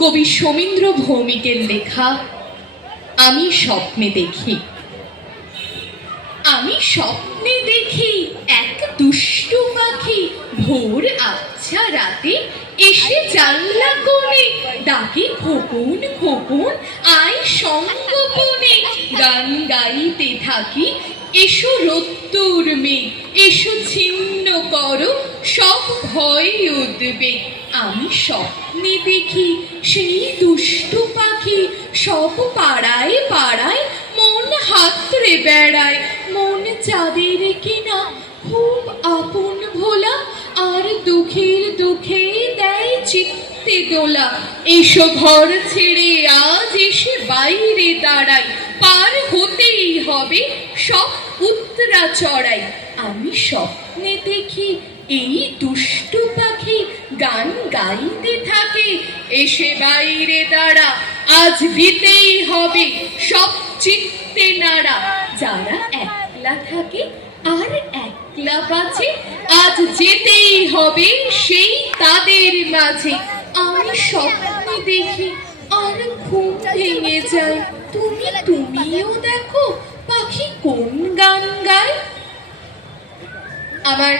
কবি সমীন্দ্র ভৌমিকের লেখা আমি স্বপ্নে দেখি। আমি স্বপ্নে দেখি এক দুষ্টু পাখি ভোর আচ্ছা রাতে এসে জানলা কোণে ডাকে খোকন খোকন আয় সঙ্গোপনে। গান গাইতে থাকি এসো রোদ্দুর মেঘ, এসো ছিন্ন করো সব ভয় উদ্বেগ। আমি স্বপ্নে দেখি সেই দুষ্টু পাখি সব পাড়ায় পাড়ায় মন হাতড়ে বেড়ায়। মন চাঁদের কিনা খুব আপন ভোলা, আর দুঃখের দুঃখে দেয় চিত্তে দোলা। এসো ঘর ছেড়ে আজ এসে বাইরে দাঁড়াই, পার হতেই হবে সব উতরা চড়াই। আমি স্বপ্নে দেখি এই দুষ্টু পাখি গান গাইতে থাকে, এসে বাইরে দাঁড়া আজ দিতেই হবে সব চিত্তে নাড়া। যারা একলা থাকে আর একলা বাঁচে আজ যেতেই হবে সেই তাদের মাঝে। আমি স্বপ্নে দেখি আর ঘুম ভেঙে যায়, তুমিও দেখো পাখি কোন গান গায়। আমার